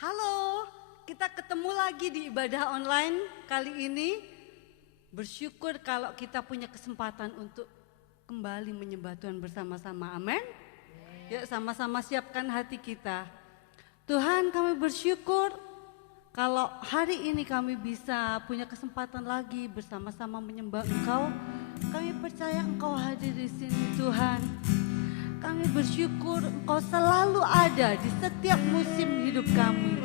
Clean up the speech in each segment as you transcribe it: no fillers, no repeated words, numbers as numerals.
Halo, kita ketemu lagi di ibadah online kali ini. Bersyukur kalau kita punya kesempatan untuk kembali menyembah Tuhan bersama-sama. Amin. Yuk sama-sama siapkan hati kita. Tuhan, kami bersyukur kalau hari ini kami bisa punya kesempatan lagi bersama-sama menyembah Engkau. Kami percaya Engkau hadir di sini, Tuhan. Kami bersyukur Engkau selalu ada di setiap musim hidup kami.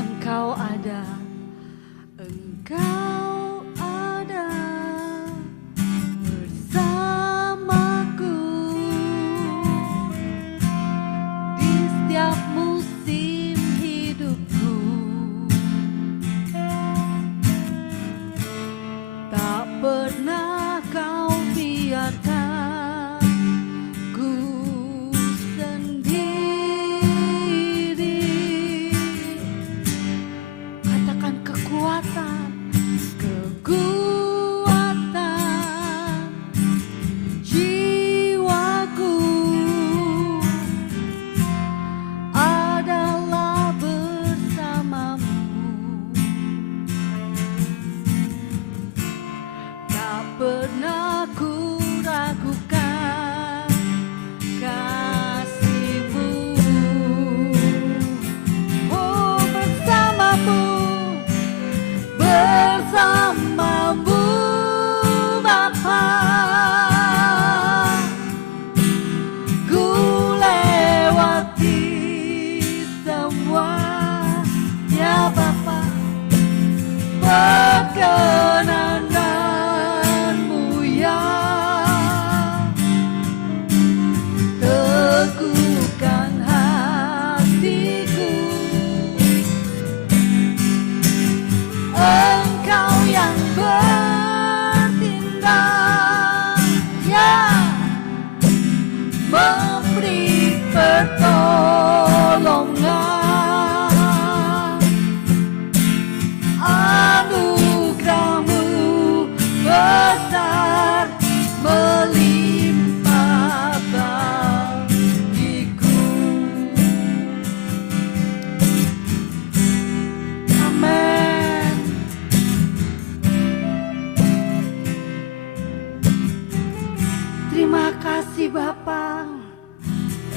Engkau ada, Engkau ada bersamaku di setiap musim hidupku. Tak pernah kau biarkan ku sendiri. Katakan kekuatan jiwaku adalah bersamamu. Tak pernah ku ragukan kasih-Mu. Oh, bersamamu, bersamamu Bapa, ku lewati semua, ya Bapa, perkenanan-Mu ya, teguhkan hatiku. Engkau yang bertindak, ya, memberi pertolongan. Anugerah-Mu besar melimpah bagiku. Amin. Terima kasih Bapa,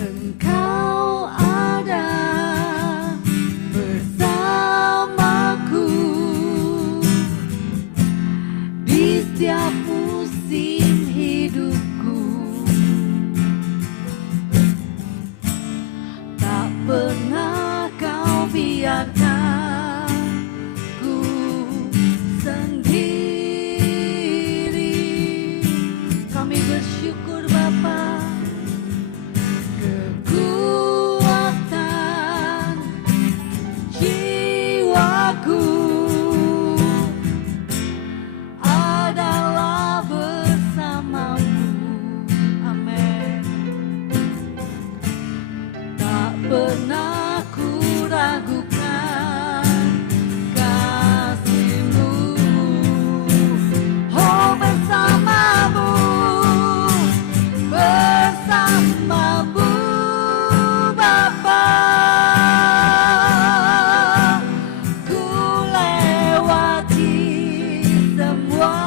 Engkau ada bersamaku di setiap musim hidupku. Tak pernah kau biarkan ku sendiri. Kami bersyukur Bapa, kekuatan jiwaku adalah bersamamu. Amin. Tak pernah ku ragukan kasih-Mu. Oh, bersamamu, bersamamu Bapa, ku lewati semua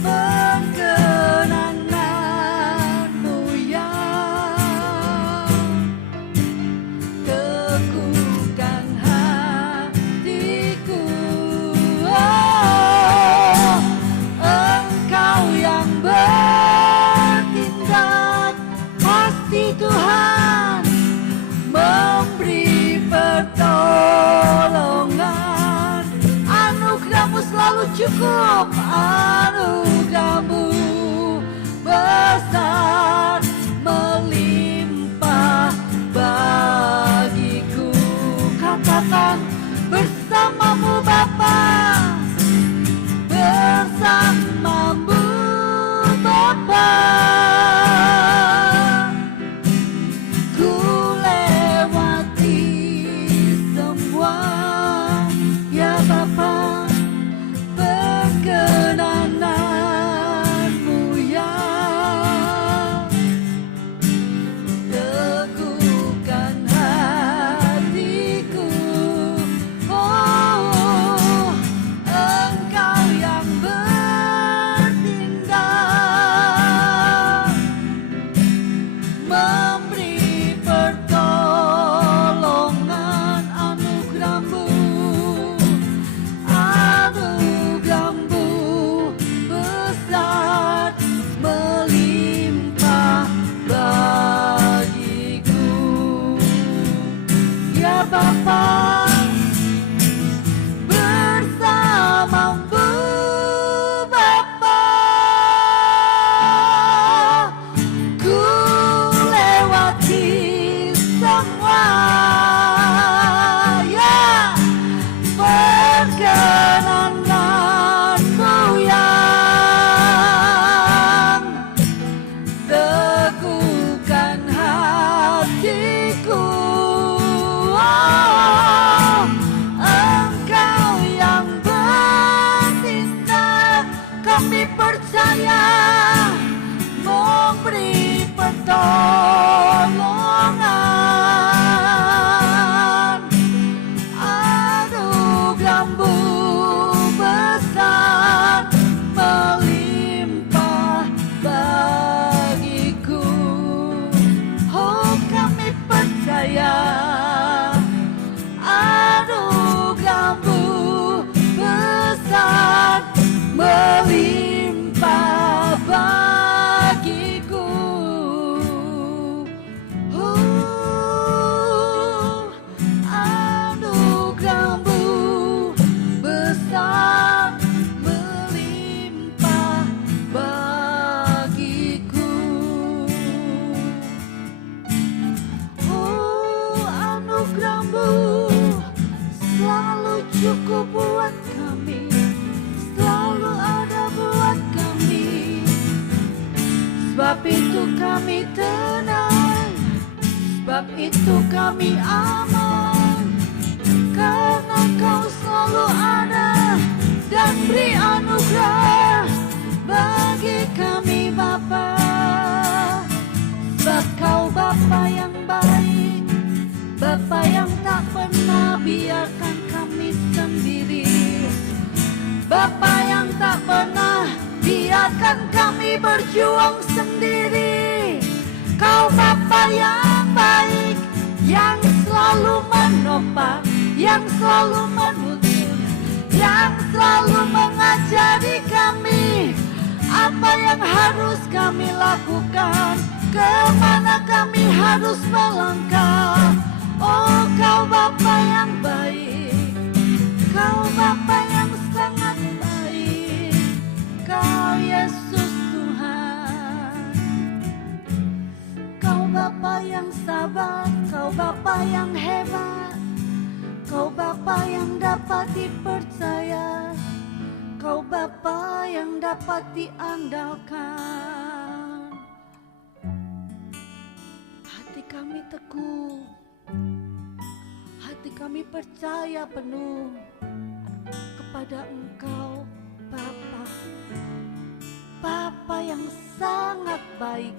perkenanan-Mu ya, teguhkan hatiku. Oh, Engkau yang bertindak, pasti Tuhan memberi pertolongan. Anugerah-Mu selalu cukup, anugerah-Mu besar melimpah bagiku. Katakan bersamamu Bapa, bersamamu Bapa, ku lewati semua, ya buat kami, selalu ada buat kami. Sebab itu kami tenang, sebab itu kami aman, karena Kau selalu ada dan beri anugerah bagi kami Bapa. Sebab Kau Bapa yang baik, Bapa yang tak pernah biarkan kami sendiri, Bapa yang tak pernah biarkan kami berjuang sendiri. Kau Bapa yang baik, yang selalu menopang, yang selalu menuntun, yang selalu mengajari kami apa yang harus kami lakukan, kemana kami harus melangkah. Oh, Kau Bapa yang baik, Kau Bapa yang sangat baik, Kau Yesus Tuhan. Kau Bapa yang sabar, Kau Bapa yang hebat, Kau Bapa yang dapat dipercaya, Kau Bapa yang dapat diandalkan. Hati kami teguh, hati kami percaya penuh kepada Engkau Bapa, Bapa yang sangat baik,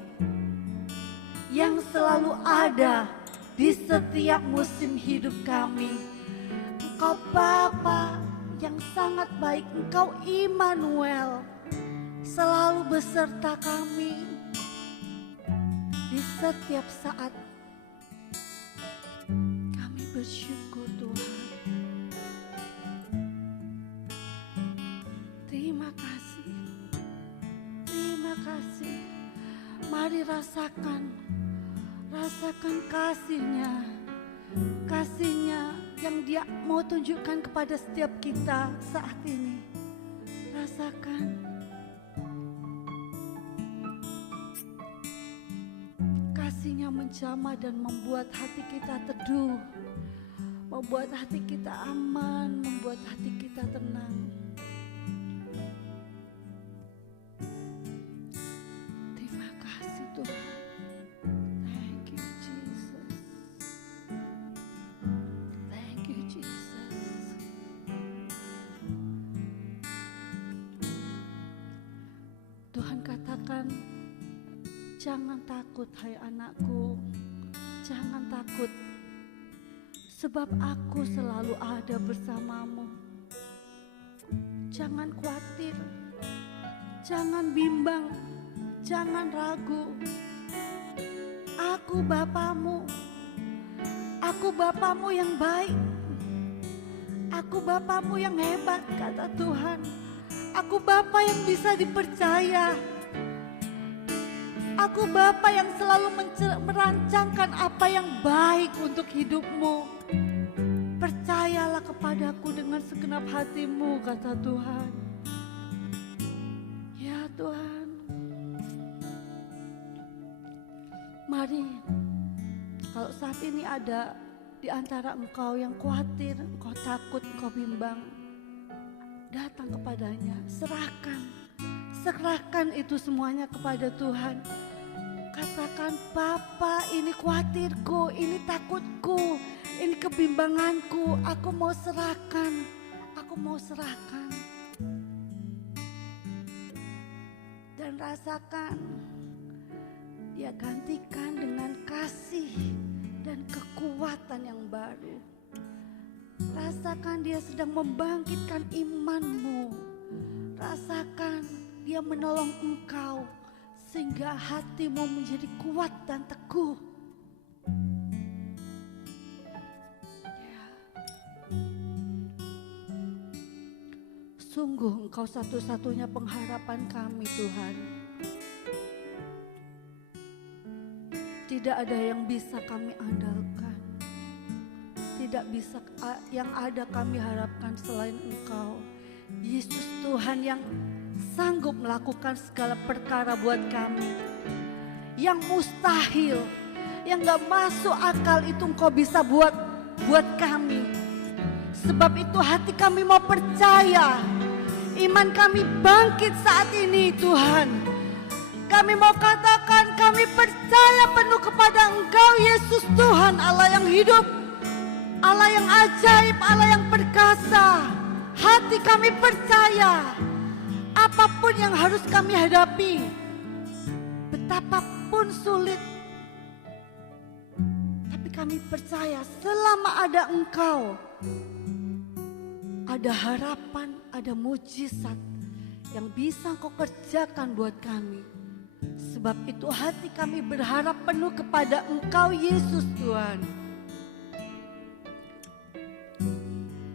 yang selalu ada di setiap musim hidup kami. Engkau Bapa yang sangat baik, Engkau Immanuel, selalu beserta kami di setiap saat. Kami bersyukur Tuhan. Terima kasih, terima kasih. Mari rasakan kasih-Nya, kasih-Nya yang Dia mau tunjukkan kepada setiap kita saat ini. Rasakan. Kasih-Nya menjamah dan membuat hati kita teduh, membuat hati kita aman, membuat hati kita tenang. Terima kasih Tuhan. Thank you Jesus. Thank you Jesus. Tuhan katakan, jangan takut hai anakku, jangan takut, sebab aku selalu ada bersamamu. Jangan khawatir, jangan bimbang, jangan ragu. Aku Bapamu, aku Bapamu yang baik, aku Bapamu yang hebat, kata Tuhan. Aku Bapa yang bisa dipercaya. Aku Bapa yang selalu merancangkan apa yang baik untuk hidupmu. Percayalah kepadaku dengan segenap hatimu, kata Tuhan. Ya Tuhan. Mari, kalau saat ini ada di antara engkau yang khawatir, engkau takut, engkau bimbang, datang kepadanya, serahkan itu semuanya kepada Tuhan. Katakan, Bapa, ini khawatirku, ini takutku, ini kebimbanganku, aku mau serahkan. Dan rasakan, Dia gantikan dengan kasih dan kekuatan yang baru. Rasakan Dia sedang membangkitkan imanmu. Rasakan Dia menolong engkau sehingga hatimu menjadi kuat dan teguh. Ya. Sungguh engkau satu-satunya pengharapan kami Tuhan. Tidak ada yang bisa kami andalkan. Tidak bisa yang ada kami harapkan selain Engkau. Yesus Tuhan yang sanggup melakukan segala perkara buat kami. Yang mustahil, yang gak masuk akal itu Engkau bisa buat kami. Sebab itu hati kami mau percaya. Iman kami bangkit saat ini Tuhan. Kami mau katakan kami percaya penuh kepada Engkau Yesus Tuhan, Allah yang hidup, Allah yang ajaib, Allah yang perkasa. Hati kami percaya apapun yang harus kami hadapi, betapapun sulit, tapi kami percaya selama ada Engkau, ada harapan, ada mujizat yang bisa Engkau kerjakan buat kami. Sebab itu hati kami berharap penuh kepada Engkau Yesus Tuhan.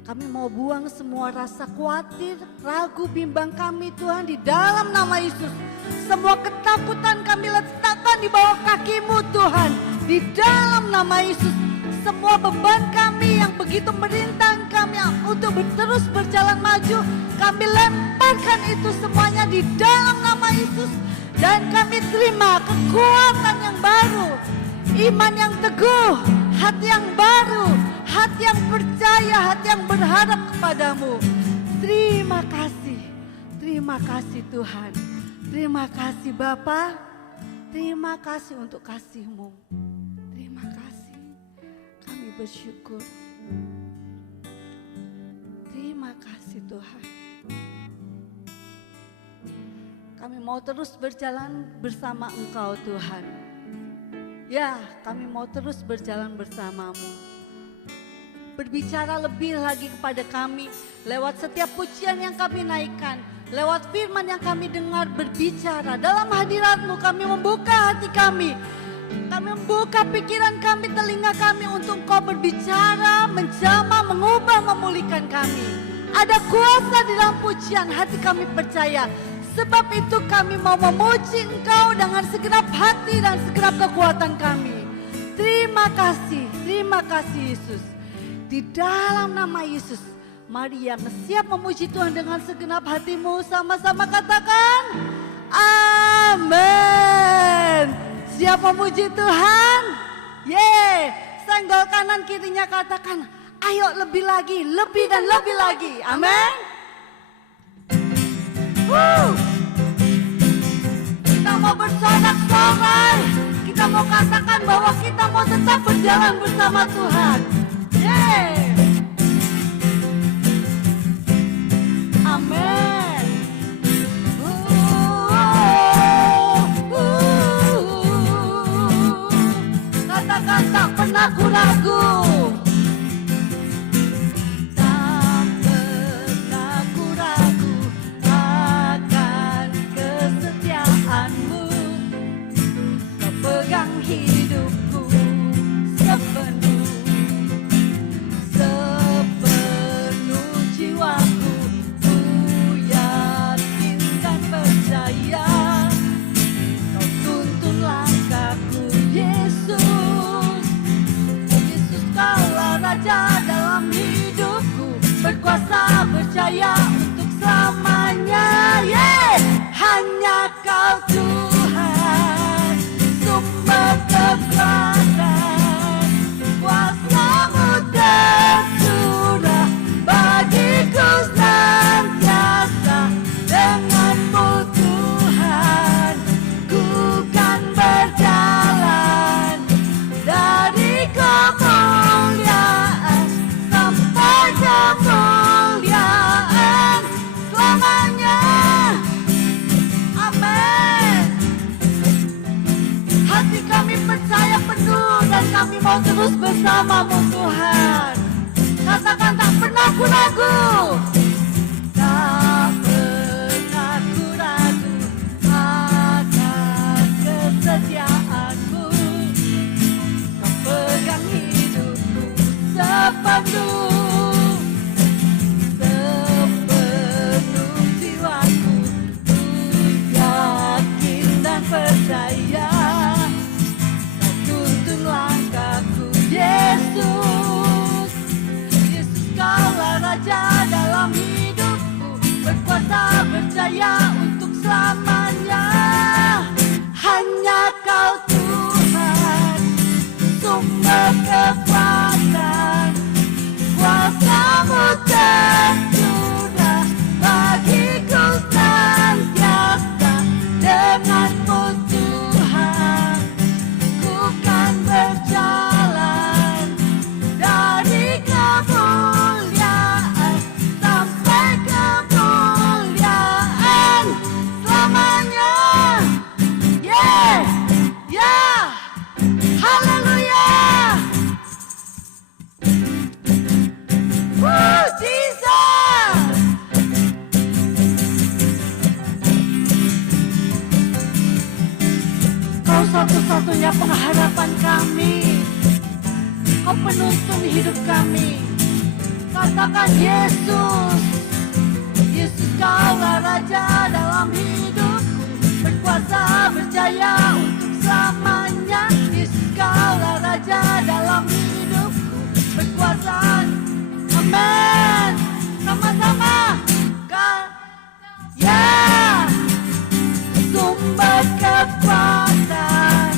Kami mau buang semua rasa khawatir, ragu, bimbang kami Tuhan di dalam nama Yesus. Semua ketakutan kami letakkan di bawah kaki-Mu Tuhan, di dalam nama Yesus. Semua beban kami yang begitu merintang kami untuk terus berjalan maju, kami lemparkan itu semuanya di dalam nama Yesus. Dan kami terima kekuatan yang baru, iman yang teguh, hati yang baru, hati yang percaya, hati yang berharap kepadamu. Terima kasih Tuhan. Terima kasih Bapa. Terima kasih untuk kasih-Mu. Terima kasih. Kami bersyukur. Terima kasih Tuhan. Kami mau terus berjalan bersama Engkau Tuhan. Ya, kami mau terus berjalan bersama-Mu. Berbicara lebih lagi kepada kami lewat setiap pujian yang kami naikkan, lewat firman yang kami dengar berbicara. Dalam hadirat-Mu kami membuka hati kami. Kami membuka pikiran kami, telinga kami untuk Engkau berbicara, menjamah, mengubah, memulihkan kami. Ada kuasa di dalam pujian, hati kami percaya. Sebab itu kami mau memuji Engkau dengan segenap hati dan segenap kekuatan kami. Terima kasih Yesus. Di dalam nama Yesus, mari yang siap memuji Tuhan dengan segenap hatimu, sama-sama katakan amin. Siap memuji Tuhan? Senggol kanan kirinya katakan, ayo lebih lagi, lebih dan lebih lagi. Amin. Kita mau bersorak-sorai, kita mau katakan bahwa kita mau tetap berjalan bersama Tuhan. Amin. Katakan tak pernah ragu. Hidupku sepenuh jiwaku, ku yakin dan percaya Kau tuntun langkahku Yesus. Yesus Kaulah Raja dalam hidupku, berkuasa berjaya untuk selamanya. Hanya Kau Tuhan, sumber kekuatan, kuasa-Mu tercurah bagiku senantiasa. Dengan-Mu Tuhan, ku kan berjalan dari kemuliaan sampai kemuliaan selamanya. Amin. Hati kami percaya penuh dan kami mau terus bersama-Mu Tuhan. Katakan tak pernah ku ragu. Tak pernah ku ragu akan kesetiaan-Mu. Kau pegang hidupku sepenuh jiwaku, ku yakin dan percaya Kau tuntun langkahku Yesus. Yesus Kaulah Raja dalam harapan kami, Kau penuntun hidup kami. Katakan Yesus, Yesus Kaulah Raja dalam hidupku, berkuasa berjaya untuk selamanya. Yesus Kaulah Raja dalam hidupku, berkuasa. Amin. Sama-sama. Ya, sumber kekuatan,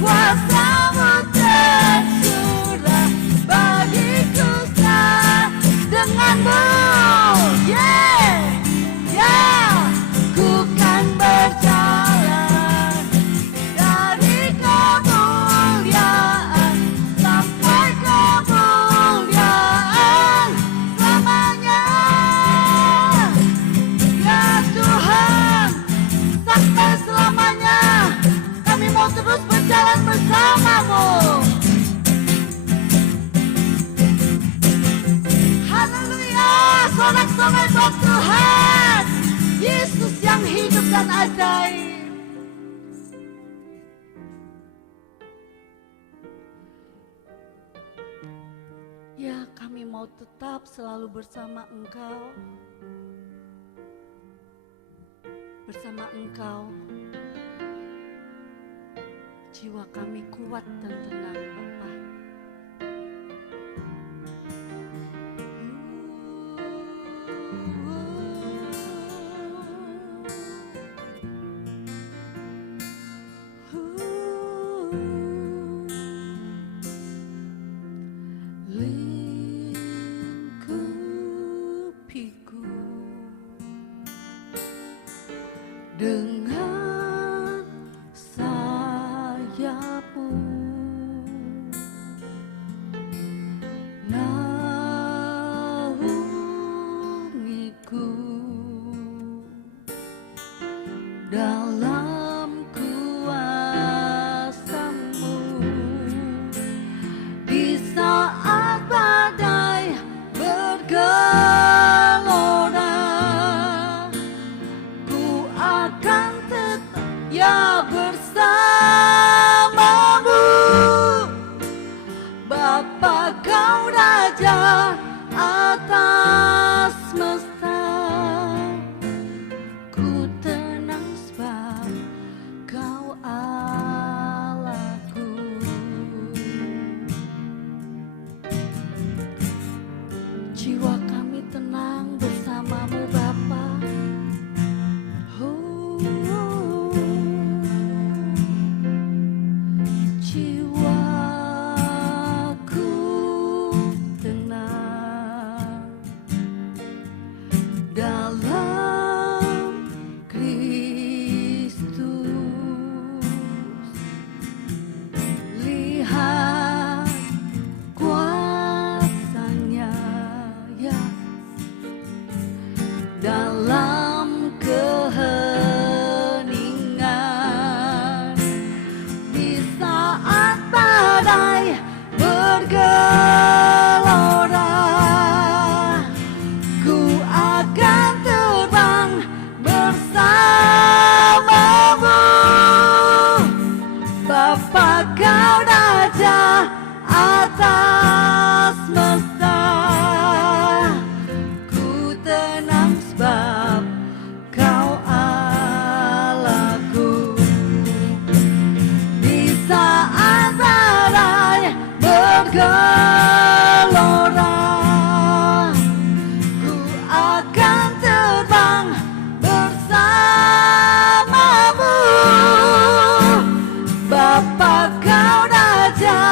kuasa-Mu tercurah bagiku denganmu. Yeah, yeah, ku kan berjalan dari kemuliaan sampai kemuliaan selamanya. Ya Tuhan, sampai selamanya kami mau terus berjalan bersama-Mu. Haleluya, sorak-sorai buat Tuhan Yesus yang hidup dan ajaib. Ya, kami mau tetap selalu bersama Engkau. Bersama Engkau, jiwa kami kuat dan tenang, Bapa. Lingkupiku dengan sayap-Mu, naungiku dalam kuasa-Mu. Di saat badai bergelora, ku akan tetap ya bersama-Mu. Bapa, Kau Raja atas semesta, ku tenang sebab Kau Allahku. Jiwa kami tenang bersama-Mu, Bapa. Jiwaku tenang dalam Kristus. Lihat kuasa-Nya ya dalam keheningan. Di saat badai bergelora, ku akan terbang bersama-Mu. Bapa, Kau Raja atas semesta, ku tenang sebab Kau Allahku. Di saat badai bergelora, ku akan terbang bersama-Mu. Bapa, Kau Raja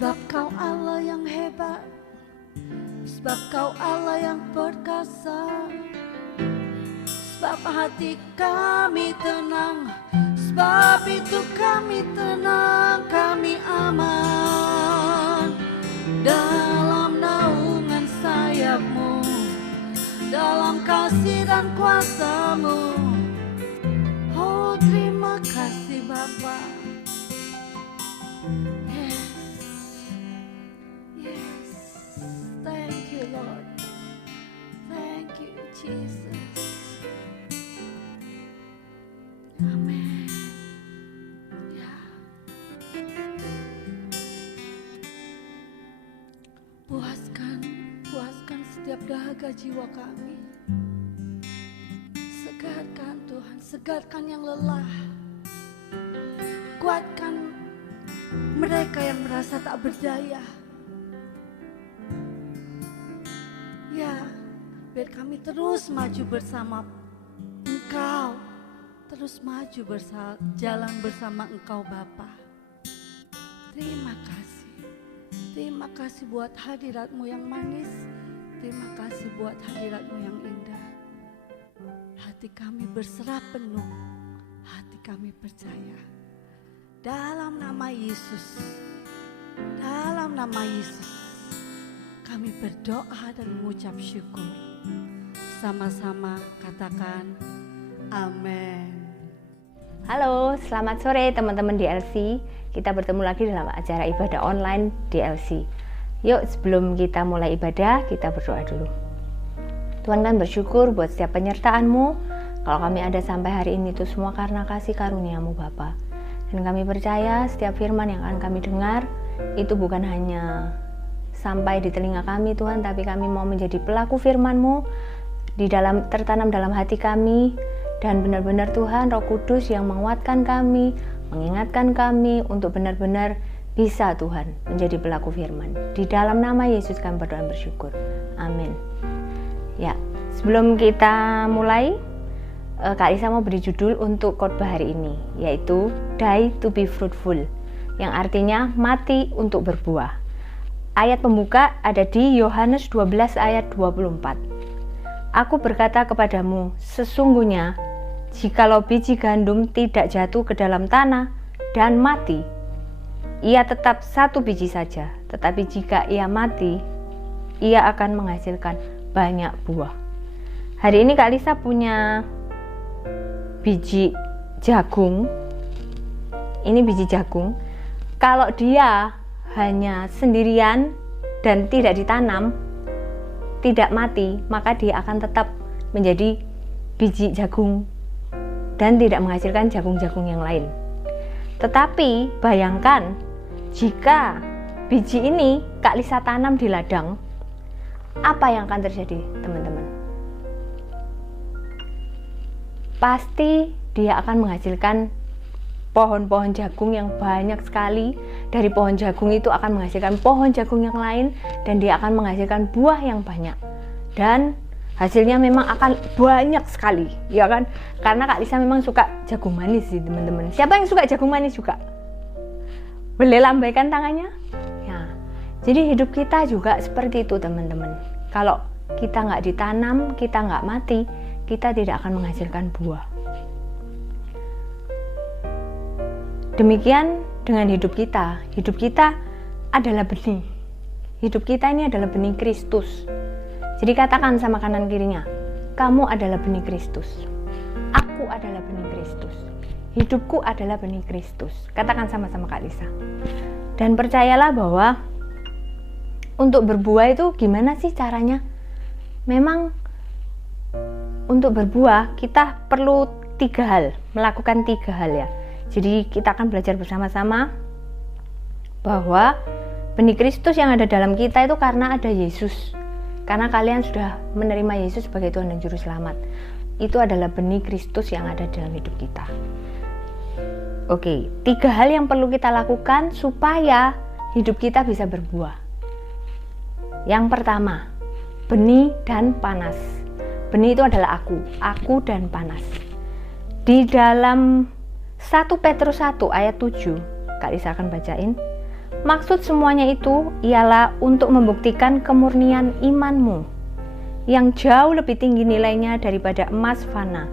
Sebab Kau Allah yang hebat, sebab Kau Allah yang perkasa. Sebab hati kami tenang, sebab itu kami tenang, kami aman dalam naungan sayap-Mu, dalam kasih dan kuasa-Mu. Oh, terima kasih Bapa. Yes, thank you Lord, thank you Jesus. Amin. Ya. Puaskan setiap dahaga jiwa kami. Segarkan Tuhan, segarkan yang lelah. Kuatkan mereka yang merasa tak berdaya. Ya, biar kami terus maju bersama Engkau, terus maju jalan bersama Engkau Bapa. Terima kasih buat hadirat-Mu yang manis, terima kasih buat hadirat-Mu yang indah. Hati kami berserah penuh, hati kami percaya. Dalam nama Yesus, kami berdoa dan mengucap syukur. Sama-sama katakan amin. Halo, selamat sore teman-teman DLC. Kita bertemu lagi dalam acara ibadah online DLC. Yuk, sebelum kita mulai ibadah, kita berdoa dulu. Tuhan, kami bersyukur buat setiap penyertaan-Mu. Kalau kami ada sampai hari ini itu semua karena kasih karunia-Mu Bapa. Dan kami percaya setiap firman yang akan kami dengar itu bukan hanya sampai di telinga kami Tuhan, tapi kami mau menjadi pelaku firman-Mu tertanam dalam hati kami. Dan benar-benar Tuhan Roh Kudus yang menguatkan kami, mengingatkan kami untuk benar-benar bisa Tuhan menjadi pelaku firman. Di dalam nama Yesus kami berdoa dan bersyukur. Amin. Ya, sebelum kita mulai, Kak Lisa mau beri judul untuk khotbah hari ini, yaitu Die to be fruitful, yang artinya mati untuk berbuah. Ayat pembuka ada di Yohanes 12 ayat 24. Aku berkata kepadamu, sesungguhnya jikalau biji gandum tidak jatuh ke dalam tanah dan mati, ia tetap satu biji saja. Tetapi jika ia mati, ia akan menghasilkan banyak buah. Hari ini Kak Lisa punya biji jagung. Ini biji jagung. Kalau dia hanya sendirian dan tidak ditanam, tidak mati, maka dia akan tetap menjadi biji jagung dan tidak menghasilkan jagung-jagung yang lain. Tetapi bayangkan jika biji ini Kak Lisa tanam di ladang, apa yang akan terjadi teman-teman? Pasti dia akan menghasilkan pohon-pohon jagung yang banyak sekali. Dari pohon jagung itu akan menghasilkan pohon jagung yang lain, dan dia akan menghasilkan buah yang banyak. Dan hasilnya memang akan banyak sekali, ya kan? Karena Kak Lisa memang suka jagung manis sih teman-teman. Siapa yang suka jagung manis juga? Boleh lambaikan tangannya? Ya. Jadi hidup kita juga seperti itu teman-teman. Kalau kita nggak ditanam, kita nggak mati, kita tidak akan menghasilkan buah. Demikian dengan hidup kita. Hidup kita adalah benih. Hidup kita ini adalah benih Kristus. Jadi katakan sama kanan kirinya, kamu adalah benih Kristus. Aku adalah benih Kristus. Hidupku adalah benih Kristus. Katakan sama-sama Kak Lisa. Dan percayalah bahwa untuk berbuah itu gimana sih caranya? Memang untuk berbuah kita perlu melakukan tiga hal ya. Jadi kita akan belajar bersama-sama bahwa benih Kristus yang ada dalam kita itu karena ada Yesus. Karena kalian sudah menerima Yesus sebagai Tuhan dan Juru Selamat. Itu adalah benih Kristus yang ada dalam hidup kita. Oke, 3 hal yang perlu kita lakukan supaya hidup kita bisa berbuah. Yang pertama, benih dan panas. Benih itu adalah aku dan panas. Di dalam 1 Petrus 1 ayat 7, Kak Lisa akan bacain. Maksud semuanya itu ialah untuk membuktikan kemurnian imanmu yang jauh lebih tinggi nilainya daripada emas fana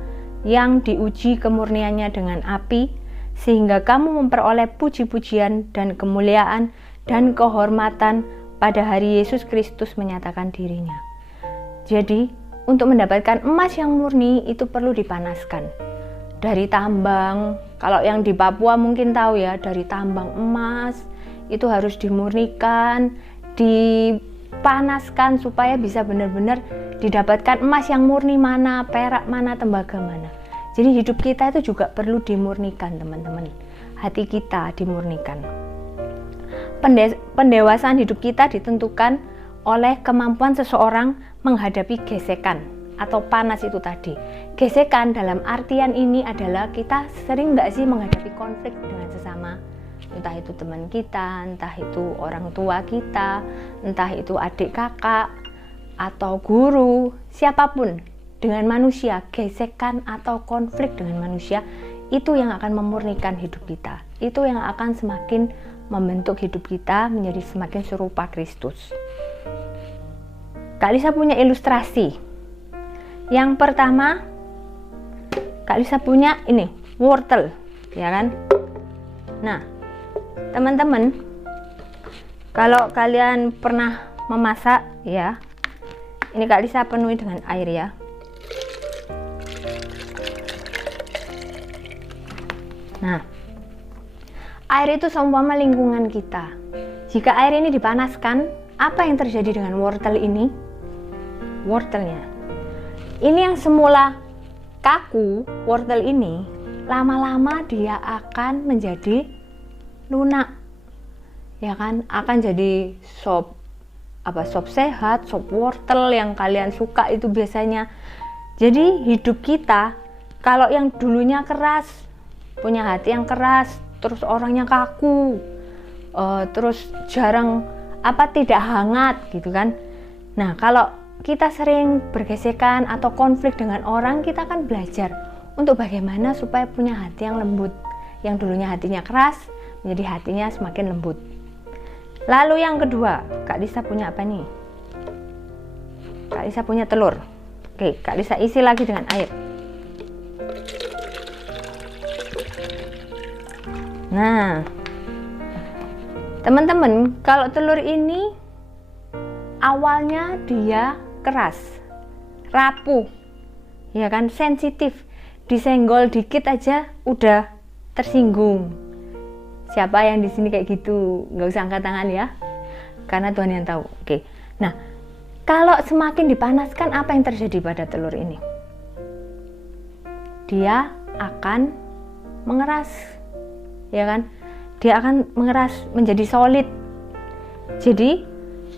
yang diuji kemurniannya dengan api, sehingga kamu memperoleh puji-pujian dan kemuliaan dan kehormatan pada hari Yesus Kristus menyatakan dirinya. Jadi, untuk mendapatkan emas yang murni itu perlu dipanaskan dari tambang. Kalau yang di Papua mungkin tahu ya, dari tambang emas itu harus dimurnikan, dipanaskan supaya bisa benar-benar didapatkan emas yang murni mana, perak mana, tembaga mana. Jadi hidup kita itu juga perlu dimurnikan, teman-teman. Hati kita dimurnikan. Pendewasaan hidup kita ditentukan oleh kemampuan seseorang menghadapi gesekan atau panas itu tadi. Gesekan dalam artian ini adalah kita sering nggak sih menghadapi konflik dengan sesama, entah itu teman kita, entah itu orang tua kita, entah itu adik kakak atau guru, siapapun. Dengan manusia, gesekan atau konflik dengan manusia itu yang akan memurnikan hidup kita, itu yang akan semakin membentuk hidup kita menjadi semakin serupa Kristus. Kak Lisa punya ilustrasi. Yang pertama, Kak Lisa punya ini, wortel, ya kan? Nah, teman-teman, kalau kalian pernah memasak, ya, ini Kak Lisa penuhi dengan air ya. Nah, air itu seumpama lingkungan kita. Jika air ini dipanaskan, apa yang terjadi dengan wortel ini? Wortelnya ini yang semula kaku, wortel ini lama-lama dia akan menjadi lunak, ya kan? Akan jadi sop sehat, sop wortel yang kalian suka itu biasanya. Jadi hidup kita kalau yang dulunya keras, punya hati yang keras, terus orangnya kaku, terus jarang tidak hangat gitu kan. Nah, kalau kita sering bergesekan atau konflik dengan orang, kita akan belajar untuk bagaimana supaya punya hati yang lembut. Yang dulunya hatinya keras menjadi hatinya semakin lembut. Lalu yang kedua, Kak Lisa punya apa nih? Kak Lisa punya telur. Oke, Kak Lisa isi lagi dengan air. Nah, teman-teman, kalau telur ini awalnya dia keras, rapuh, ya kan, sensitif, disenggol dikit aja udah tersinggung. Siapa yang di sini kayak gitu? Nggak usah angkat tangan ya, karena Tuhan yang tahu. Oke, nah, kalau semakin dipanaskan, apa yang terjadi pada telur ini? Dia akan mengeras, ya kan? Dia akan mengeras menjadi solid. Jadi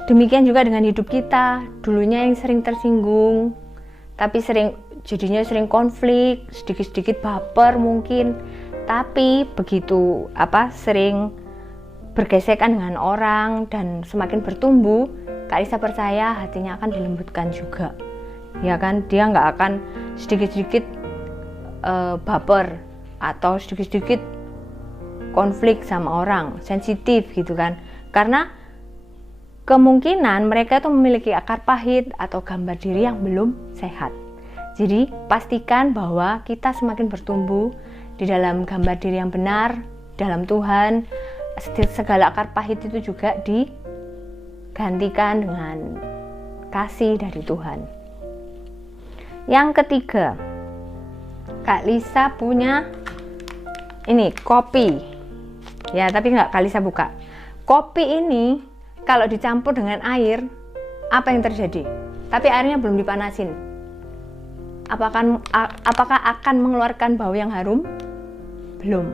demikian juga dengan hidup kita. Dulunya yang sering tersinggung, tapi jadinya sering konflik, sedikit-sedikit baper mungkin. Tapi begitu sering bergesekan dengan orang dan semakin bertumbuh, Kak Lisa percaya hatinya akan dilembutkan juga, ya kan? Dia nggak akan sedikit-sedikit baper atau sedikit-sedikit konflik sama orang, sensitif gitu kan. Karena kemungkinan mereka itu memiliki akar pahit atau gambar diri yang belum sehat. Jadi pastikan bahwa kita semakin bertumbuh di dalam gambar diri yang benar dalam Tuhan. Segala akar pahit itu juga digantikan dengan kasih dari Tuhan. Yang ketiga, Kak Lisa punya ini kopi ya, tapi nggak Kak Lisa buka. Kopi ini kalau dicampur dengan air, apa yang terjadi? Tapi airnya belum dipanasin. Apakah akan mengeluarkan bau yang harum? Belum.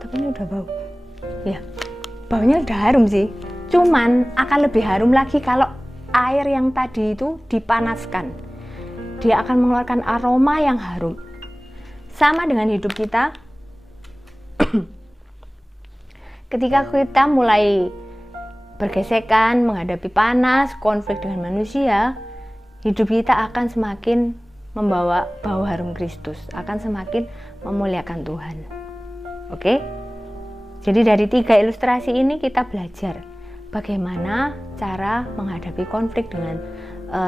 Tapi ini udah bau. Ya, baunya udah harum sih. Cuman akan lebih harum lagi kalau air yang tadi itu dipanaskan. Dia akan mengeluarkan aroma yang harum. Sama dengan hidup kita. Ketika kita mulai bergesekan, menghadapi panas, konflik dengan manusia, hidup kita akan semakin membawa bau harum Kristus, akan semakin memuliakan Tuhan. Oke? Jadi dari 3 ilustrasi ini kita belajar bagaimana cara menghadapi konflik dengan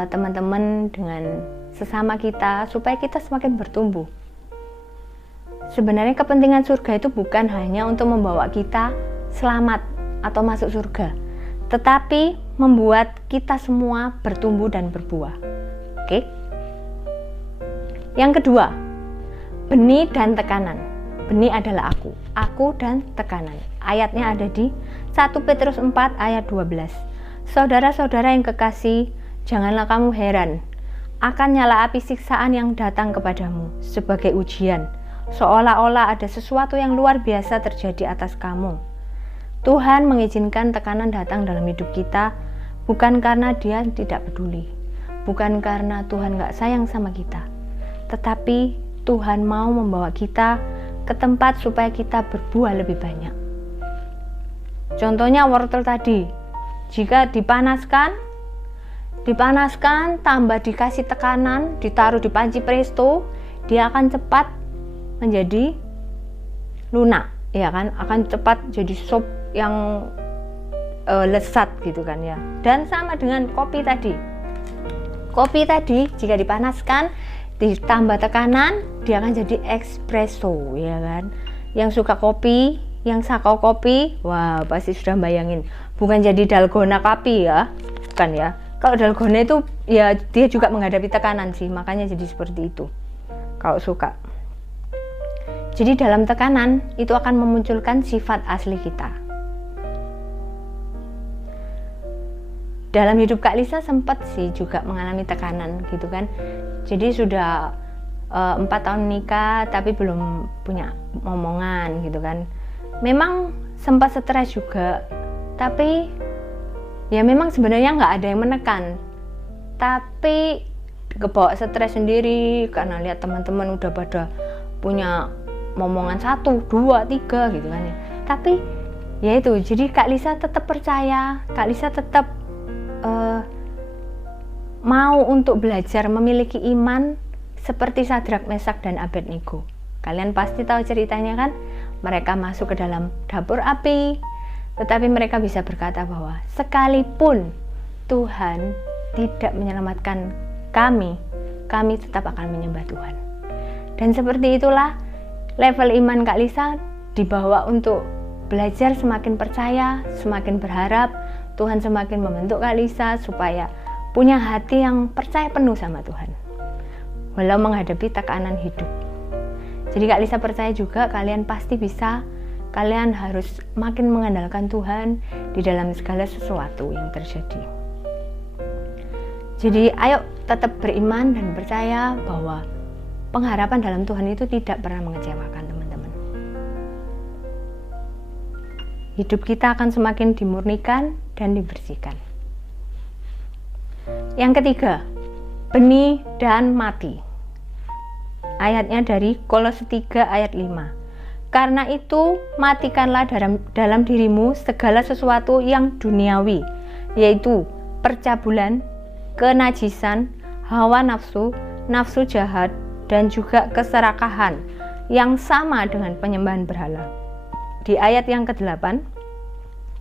teman-teman, dengan sesama kita, supaya kita semakin bertumbuh. Sebenarnya kepentingan surga itu bukan hanya untuk membawa kita selamat atau masuk surga, tetapi membuat kita semua bertumbuh dan berbuah. Oke? Yang kedua, benih dan tekanan. Benih adalah aku dan tekanan. Ayatnya ada di 1 Petrus 4 ayat 12. Saudara-saudara yang kekasih, janganlah kamu heran akan nyala api siksaan yang datang kepadamu sebagai ujian, seolah-olah ada sesuatu yang luar biasa terjadi atas kamu. Tuhan mengizinkan tekanan datang dalam hidup kita bukan karena Dia tidak peduli, bukan karena Tuhan gak sayang sama kita, tetapi Tuhan mau membawa kita ke tempat supaya kita berbuah lebih banyak. Contohnya wortel tadi, jika dipanaskan tambah dikasih tekanan, ditaruh di panci presto, dia akan cepat menjadi lunak, ya kan? Akan cepat jadi sop yang lezat gitu kan ya. Dan sama dengan kopi tadi. Kopi tadi jika dipanaskan ditambah tekanan, dia akan jadi espresso, ya kan? Yang suka kopi, yang sakau kopi, wah pasti sudah bayangin, bukan jadi dalgona kopi ya, bukan ya. Kalau dalgona itu ya dia juga menghadapi tekanan sih, makanya jadi seperti itu. Kalau suka. Jadi dalam tekanan itu akan memunculkan sifat asli kita. Dalam hidup Kak Lisa sempat sih juga mengalami tekanan gitu kan. Jadi sudah 4 tahun nikah tapi belum punya momongan gitu kan. Memang sempat stres juga, tapi ya memang sebenarnya nggak ada yang menekan, tapi kebawa stres sendiri karena lihat teman-teman udah pada punya momongan 1, 2, 3 gitu kan ya. Tapi ya itu, jadi Kak Lisa tetap percaya, Kak Lisa tetap mau untuk belajar memiliki iman seperti Sadrak, Mesak, dan Abednego. Kalian pasti tahu ceritanya kan? Mereka masuk ke dalam dapur api, tetapi mereka bisa berkata bahwa sekalipun Tuhan tidak menyelamatkan kami tetap akan menyembah Tuhan. Dan seperti itulah level iman Kak Lisa dibawa untuk belajar semakin percaya, semakin berharap. Tuhan semakin membentuk Kak Lisa supaya punya hati yang percaya penuh sama Tuhan walau menghadapi tekanan hidup. Jadi Kak Lisa percaya juga kalian pasti bisa, kalian harus makin mengandalkan Tuhan di dalam segala sesuatu yang terjadi. Jadi ayo tetap beriman dan percaya bahwa pengharapan dalam Tuhan itu tidak pernah mengecewakan teman-teman. Hidup kita akan semakin dimurnikan dan dibersihkan. Yang ketiga, benih dan mati. Ayatnya dari Kolose 3 ayat 5. Karena itu matikanlah dalam dirimu segala sesuatu yang duniawi, yaitu percabulan, kenajisan, hawa nafsu, nafsu jahat, dan juga keserakahan yang sama dengan penyembahan berhala. Di ayat yang ke-8,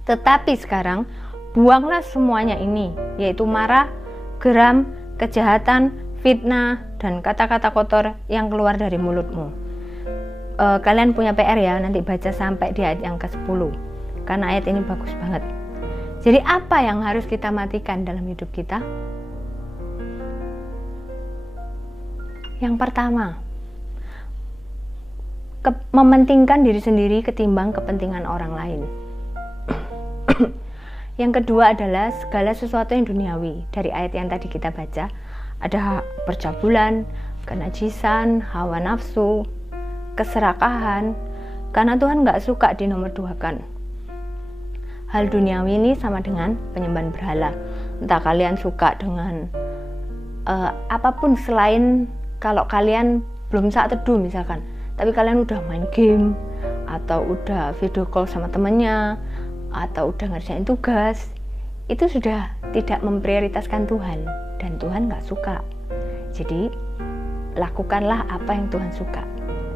tetapi sekarang buanglah semuanya ini, yaitu marah, geram, kejahatan, fitnah, dan kata-kata kotor yang keluar dari mulutmu. Kalian punya PR ya, nanti baca sampai di ayat yang ke-10, karena ayat ini bagus banget. Jadi apa yang harus kita matikan dalam hidup kita? Yang pertama, mementingkan diri sendiri ketimbang kepentingan orang lain. Yang kedua adalah segala sesuatu yang duniawi. Dari ayat yang tadi kita baca, ada percabulan, kenajisan, hawa nafsu, keserakahan, karena Tuhan gak suka dinomorduakan. Hal duniawi ini sama dengan penyembahan berhala. Entah kalian suka dengan apapun selain, kalau kalian belum saat teduh misalkan, tapi kalian udah main game, atau udah video call sama temennya, atau udah ngerjain tugas, itu sudah tidak memprioritaskan Tuhan, dan Tuhan gak suka. Jadi lakukanlah apa yang Tuhan suka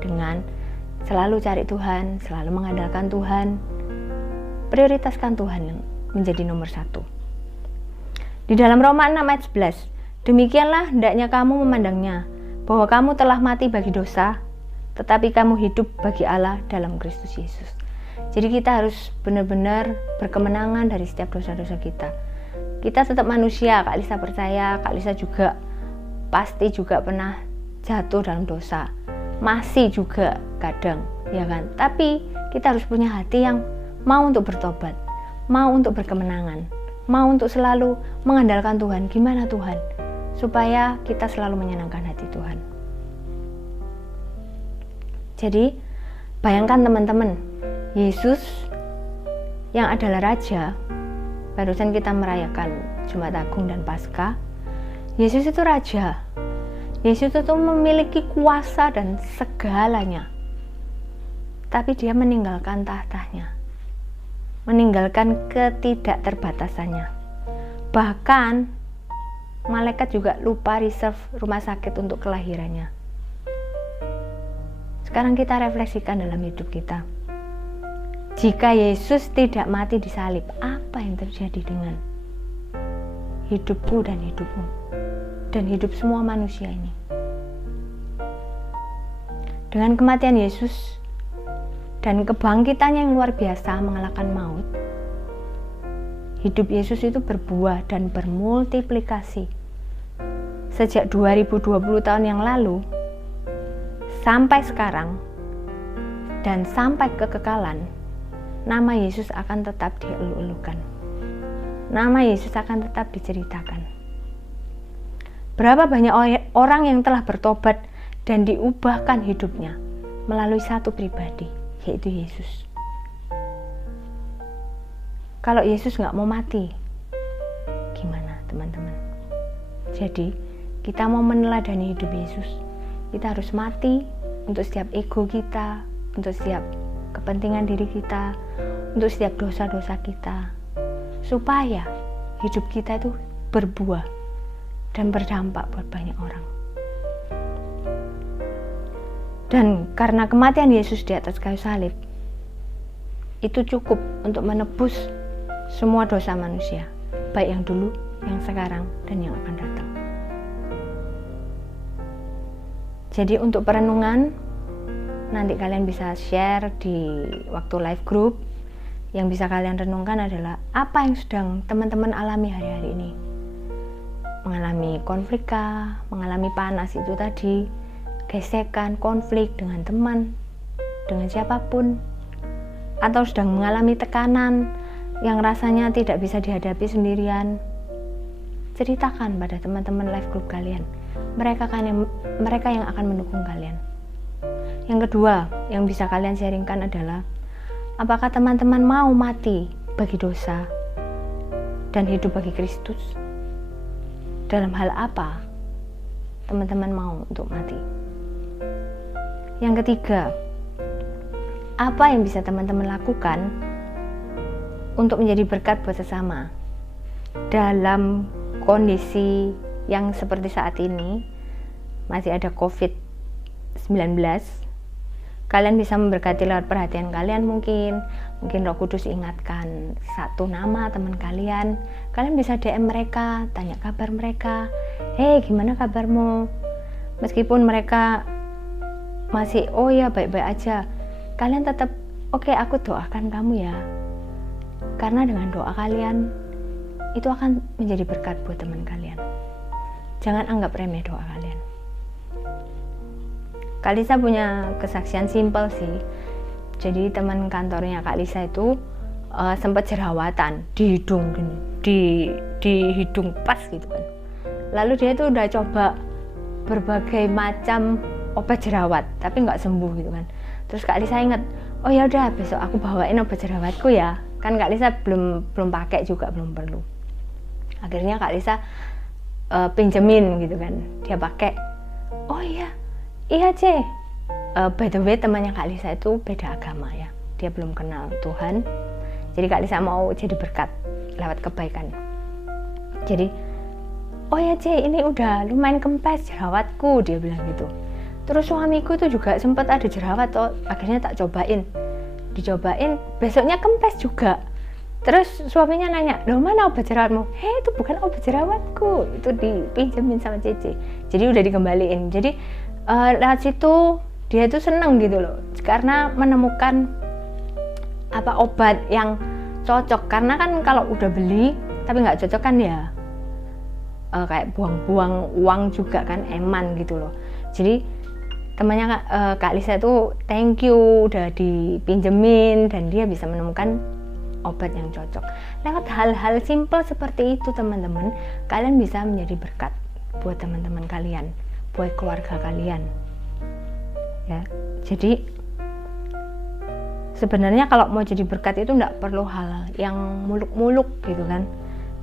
dengan Selalu cari Tuhan, selalu mengandalkan Tuhan. Prioritaskan Tuhan yang menjadi nomor 1. Di dalam Roma 6 ayat 11, demikianlah hendaknya kamu memandangnya, bahwa kamu telah mati bagi dosa, tetapi kamu hidup bagi Allah dalam Kristus Yesus. Jadi kita harus benar-benar berkemenangan dari setiap dosa-dosa kita. Kita tetap manusia, Kak Lisa percaya, Kak Lisa juga pasti juga pernah jatuh dalam dosa. Masih juga kadang, ya kan? Tapi kita harus punya hati yang mau untuk bertobat, mau untuk berkemenangan, mau untuk selalu mengandalkan Tuhan. Gimana Tuhan? Supaya kita selalu menyenangkan hati Tuhan. Jadi, bayangkan teman-teman, Yesus yang adalah Raja, barusan kita merayakan Jumat Agung dan Paskah. Yesus itu Raja. Yesus itu memiliki kuasa dan segalanya. Tapi dia meninggalkan tahtanya. Meninggalkan ketidakterbatasannya. Bahkan malaikat juga lupa reserve rumah sakit untuk kelahirannya. Sekarang kita refleksikan dalam hidup kita. Jika Yesus tidak mati di salib, apa yang terjadi dengan hidupku dan hidupmu? Dan hidup semua manusia ini. Dengan kematian Yesus dan kebangkitannya yang luar biasa mengalahkan maut, hidup Yesus itu berbuah dan bermultiplikasi. Sejak 2020 tahun yang lalu sampai sekarang dan sampai kekekalan, nama Yesus akan tetap dielu-elukan. Nama Yesus akan tetap diceritakan. Berapa banyak orang yang telah bertobat dan diubahkan hidupnya melalui satu pribadi, yaitu Yesus. Kalau Yesus nggak mau mati, gimana teman-teman? Jadi, kita mau meneladani hidup Yesus, kita harus mati untuk setiap ego kita, untuk setiap kepentingan diri kita, untuk setiap dosa-dosa kita, supaya hidup kita itu berbuah dan berdampak buat banyak orang. Dan karena kematian Yesus di atas kayu salib, itu cukup untuk menebus semua dosa manusia, baik yang dulu, yang sekarang, dan yang akan datang. Jadi untuk perenungan, nanti kalian bisa share di waktu live group. Yang bisa kalian renungkan adalah apa yang sedang teman-teman alami hari-hari ini. Mengalami konflik kah, mengalami panas itu tadi, gesekan, konflik dengan teman, dengan siapapun, atau sedang mengalami tekanan yang rasanya tidak bisa dihadapi sendirian. Ceritakan pada teman-teman live group kalian, mereka yang akan mendukung kalian. Yang kedua yang bisa kalian sharingkan adalah, apakah teman-teman mau mati bagi dosa dan hidup bagi Kristus? Dalam hal apa teman-teman mau untuk mati? Yang ketiga, apa yang bisa teman-teman lakukan untuk menjadi berkat buat sesama dalam kondisi yang seperti saat ini, masih ada COVID-19? Kalian bisa memberkati lewat perhatian kalian, mungkin Roh Kudus ingatkan satu nama teman kalian. Kalian bisa DM mereka, tanya kabar mereka. Hey, gimana kabarmu? Meskipun mereka masih, oh ya baik-baik aja, kalian tetap, oke, aku doakan kamu ya. Karena dengan doa kalian, itu akan menjadi berkat buat teman kalian. Jangan anggap remeh doa kalian. Kak Lisa punya kesaksian simpel sih. Jadi teman kantornya Kak Lisa itu sempat jerawatan di hidung gini, di hidung pas gitu kan. Lalu dia itu udah coba berbagai macam obat jerawat, tapi nggak sembuh gitu kan. Terus Kak Lisa ingat, oh ya udah besok aku bawain obat jerawatku ya. Kan Kak Lisa belum pakai juga, belum perlu. Akhirnya Kak Lisa pinjemin gitu kan, dia pakai. Oh iya C, by the way temannya Kak Lisa itu beda agama ya, dia belum kenal Tuhan. Jadi Kak Lisa mau jadi berkat lewat kebaikan. Jadi, oh ya C, ini udah lumayan kempes jerawatku, dia bilang gitu. Terus suamiku itu juga sempat ada jerawat toh, akhirnya tak dicobain, besoknya kempes juga. Terus suaminya nanya, loh mana obat jerawatmu? Itu bukan obat jerawatku, itu dipinjemin sama Cece. Jadi udah dikembaliin. Jadi lewat situ dia tuh seneng gitu loh, karena menemukan obat yang cocok. Karena kan kalau udah beli tapi nggak cocok kan ya kayak buang-buang uang juga kan, eman gitu loh. Jadi temannya Kak Lisa tuh thank you udah dipinjemin dan dia bisa menemukan obat yang cocok. Lewat hal-hal simple seperti itu teman-teman, kalian bisa menjadi berkat buat teman-teman kalian, buat keluarga kalian. Ya, jadi sebenarnya kalau mau jadi berkat itu nggak perlu hal yang muluk-muluk gitu kan.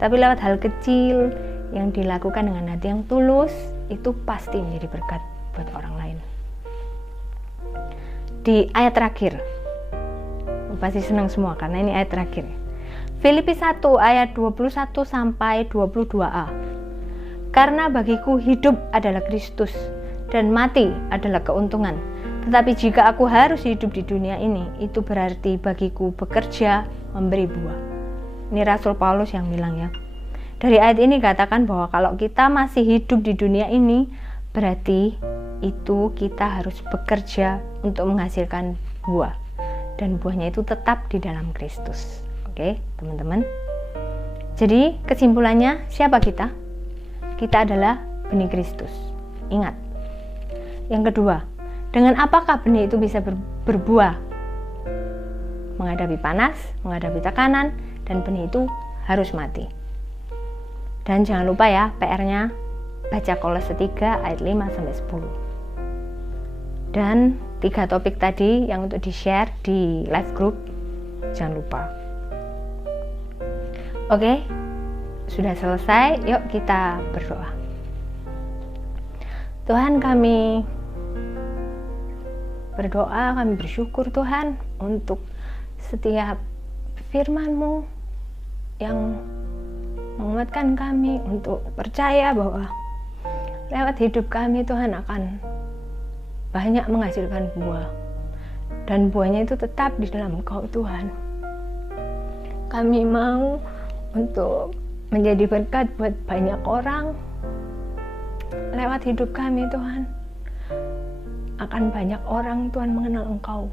Tapi lewat hal kecil yang dilakukan dengan hati yang tulus, itu pasti menjadi berkat buat orang lain. Di ayat terakhir, pasti senang semua karena ini ayat terakhir. Filipi 1 ayat 21 sampai 22a. Karena bagiku hidup adalah Kristus dan mati adalah keuntungan. Tetapi jika aku harus hidup di dunia ini, itu berarti bagiku bekerja memberi buah. Ini Rasul Paulus yang bilang ya. Dari ayat ini katakan bahwa kalau kita masih hidup di dunia ini, berarti itu kita harus bekerja untuk menghasilkan buah. Dan buahnya itu tetap di dalam Kristus. Oke, teman-teman. Jadi kesimpulannya, siapa kita? Kita adalah benih Kristus. Ingat. Yang kedua, dengan apakah benih itu bisa berbuah? Menghadapi panas, menghadapi tekanan, dan benih itu harus mati. Dan jangan lupa ya, PR-nya baca Kolose 3 ayat 5 sampai 10. Dan 3 topik tadi yang untuk di-share di live group, jangan lupa. Oke, sudah selesai, yuk kita berdoa. Tuhan, kami berdoa, kami bersyukur Tuhan untuk setiap firman-Mu yang menguatkan kami untuk percaya bahwa lewat hidup kami Tuhan akan banyak menghasilkan buah, dan buahnya itu tetap di dalam Engkau Tuhan. Kami mau untuk menjadi berkat buat banyak orang lewat hidup kami Tuhan. Akan banyak orang Tuhan mengenal Engkau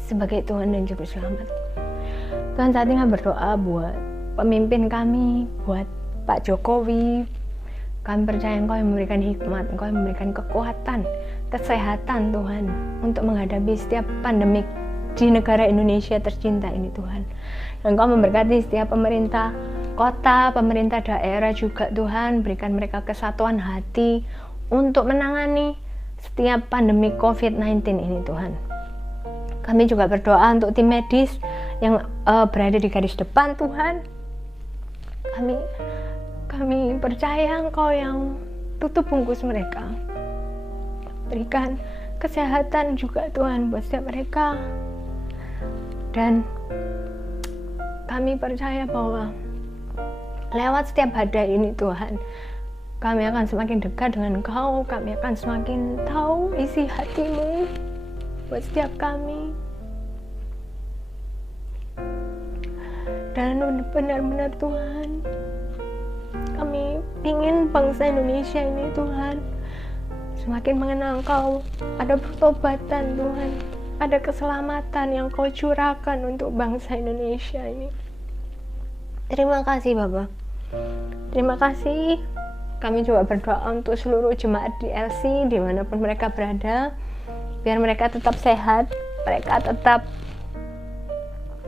sebagai Tuhan dan Juru Selamat. Tuhan, saat ini berdoa buat pemimpin kami, buat Pak Jokowi. Kami percaya Engkau yang memberikan hikmat, Engkau yang memberikan kekuatan, kesehatan Tuhan, untuk menghadapi setiap pandemik di negara Indonesia tercinta ini Tuhan. Dan Engkau memberkati setiap pemerintah kota, pemerintah daerah juga Tuhan, berikan mereka kesatuan hati untuk menangani setiap pandemi COVID-19 ini Tuhan. Kami juga berdoa untuk tim medis yang berada di garis depan Tuhan. Kami percaya Engkau yang tutup bungkus mereka. Berikan kesehatan juga Tuhan buat setiap mereka. Dan kami percaya bahwa lewat setiap badai ini Tuhan, kami akan semakin dekat dengan Engkau. Kami akan semakin tahu isi hati-Mu buat setiap kami. Dan benar-benar Tuhan, kami ingin bangsa Indonesia ini Tuhan semakin mengenal Engkau. Ada pertobatan Tuhan, ada keselamatan yang Kau curahkan untuk bangsa Indonesia ini. Terima kasih Bapak. Terima kasih. Kami juga berdoa untuk seluruh jemaat di LC dimanapun mereka berada, biar mereka tetap sehat, mereka tetap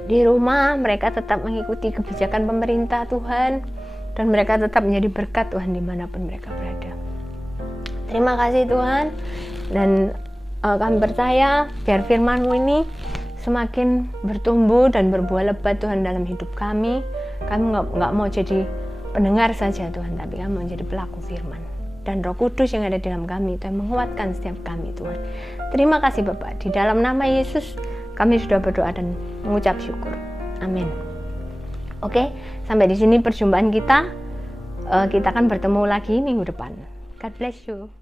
di rumah, mereka tetap mengikuti kebijakan pemerintah Tuhan, dan mereka tetap menjadi berkat Tuhan dimanapun mereka berada. Terima kasih Tuhan, dan kami percaya biar firman-Mu ini semakin bertumbuh dan berbuah lebat Tuhan dalam hidup kami. Kami nggak mau jadi pendengar saja Tuhan, tapi kami mau jadi pelaku firman. Dan Roh Kudus yang ada di dalam kami itu yang menguatkan setiap kami Tuhan. Terima kasih Bapak, di dalam nama Yesus kami sudah berdoa dan mengucap syukur. Amin. Oke, sampai di sini perjumpaan kita. Kita akan bertemu lagi minggu depan. God bless you.